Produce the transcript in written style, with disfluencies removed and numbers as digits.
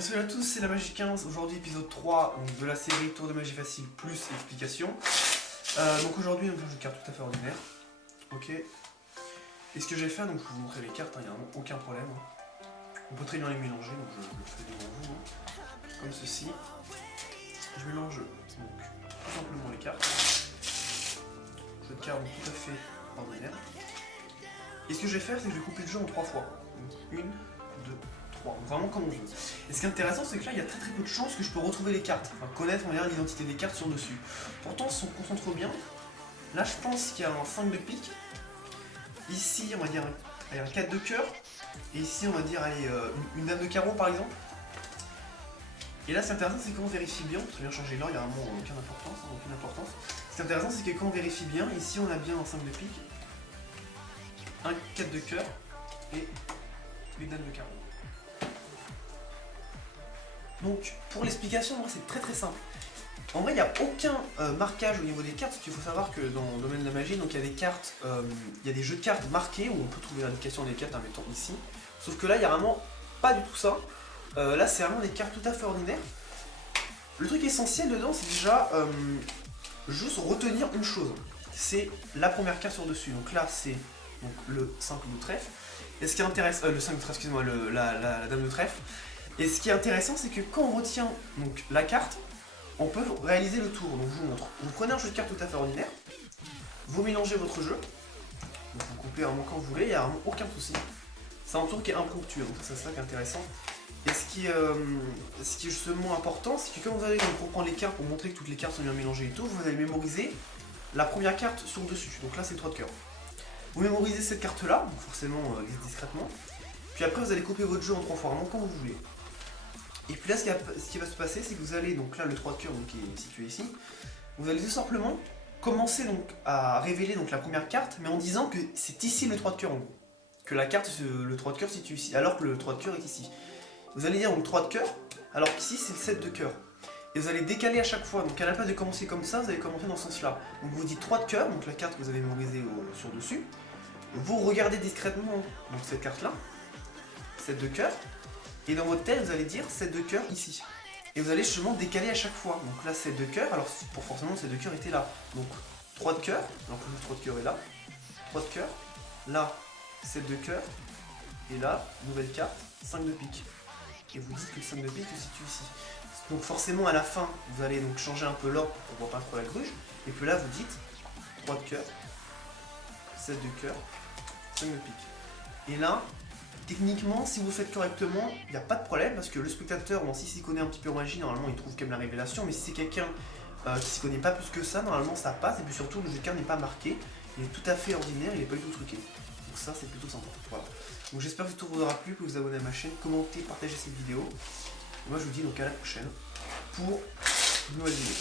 Salut à tous, c'est la Magie 15, aujourd'hui épisode 3 donc, de la série Tour de Magie Facile plus explication. Donc aujourd'hui un jeu de cartes tout à fait ordinaire. Ok. Et ce que j'ai fait, donc je vais vous montrer les cartes, il n'y a vraiment aucun problème. On peut très bien les mélanger, donc je le fais devant vous. Comme ceci. Je mélange donc tout simplement les cartes. Jeu de cartes donc, tout à fait ordinaire. Et ce que je vais faire, c'est que je vais couper le jeu en 3 fois. Donc, 1, 2, 3. Donc vraiment comme on veut. Et ce qui est intéressant, c'est que là, il y a très peu de chances que je peux retrouver les cartes. Enfin, connaître, on va dire, l'identité des cartes sur dessus. Pourtant, si on se concentre bien, là, je pense qu'il y a un 5 de pique. Ici, on va dire un 4 de cœur. Et ici, on va dire allez, une dame de carreau, par exemple. Et là, ce qui est intéressant, c'est qu'on vérifie bien. Très bien changer l'or, il n'y a vraiment aucune importance. Ce qui est intéressant, c'est que quand on vérifie bien, ici, on a bien un 5 de pique, un 4 de cœur et une dame de carreau. Donc, pour l'explication, c'est très simple. En vrai, il n'y a aucun marquage au niveau des cartes, parce qu'il faut savoir que dans le domaine de la magie, donc il y a des cartes, il y a des jeux de cartes marqués où on peut trouver l'indication des cartes, mettons ici. Sauf que là, il n'y a vraiment pas du tout ça. Là, c'est vraiment des cartes tout à fait ordinaires. Le truc essentiel dedans, c'est déjà juste retenir une chose. C'est la première carte sur dessus. Donc là, c'est le 5 de trèfle. Et ce qui intéresse, le 5 de trèfle, excusez-moi, la dame de trèfle. Et ce qui est intéressant, c'est que quand on retient donc, la carte, on peut réaliser le tour. Donc je vous montre. Vous prenez un jeu de cartes tout à fait ordinaire, vous mélangez votre jeu, donc vous coupez vraiment quand vous voulez, il n'y a vraiment aucun souci. C'est un tour qui est impromptu, donc ça c'est ça qui est intéressant. Et ce qui est justement important, c'est que quand vous allez donc, reprendre les cartes pour montrer que toutes les cartes sont bien mélangées et tout, vous allez mémoriser la première carte sur le dessus. Donc là c'est le 3 de cœur. Vous mémorisez cette carte là, donc forcément discrètement. Puis après vous allez couper votre jeu en 3 fois, vraiment quand vous voulez. Et puis là, ce qui va se passer, c'est que vous allez, donc là, le 3 de cœur qui est situé ici, vous allez tout simplement commencer donc à révéler donc la première carte, mais en disant que c'est ici le 3 de cœur en gros. Que la carte, le 3 de cœur se situe ici, alors que le 3 de cœur est ici. Vous allez dire donc 3 de cœur, alors qu'ici c'est le 7 de cœur. Et vous allez décaler à chaque fois, donc à la place de commencer comme ça, vous allez commencer dans ce sens-là. Donc vous dites 3 de cœur, donc la carte que vous avez mémorisée sur dessus. Vous regardez discrètement donc cette carte-là, 7 de cœur. Et dans votre tête, vous allez dire 7 de cœur ici. Et vous allez justement décaler à chaque fois. Donc là, 7 de cœur, alors pour forcément 7 de cœur était là. Donc 3 de cœur, donc le 3 de cœur est là. 3 de cœur, là, 7 de cœur. Et là, nouvelle carte, 5 de pique. Et vous dites que le 5 de pique se situe ici. Donc forcément, à la fin, vous allez donc changer un peu l'ordre pour voir pas trop la gruge. Et puis là, vous dites 3 de cœur, 7 de cœur, 5 de pique. Et là, techniquement, si vous faites correctement, il n'y a pas de problème parce que le spectateur, bon, s'il s'y connaît un petit peu en magie, normalement il trouve quand même la révélation, mais si c'est quelqu'un qui s'y connaît pas plus que ça, normalement ça passe, et puis surtout le jeu de cartes n'est pas marqué, il est tout à fait ordinaire, il n'est pas du tout truqué. Donc ça c'est plutôt sympa. Voilà. Donc j'espère que ce tour vous aura plu, que vous vous abonnez à ma chaîne, commentez, partagez cette vidéo. Et moi je vous dis donc à la prochaine pour une nouvelle vidéo.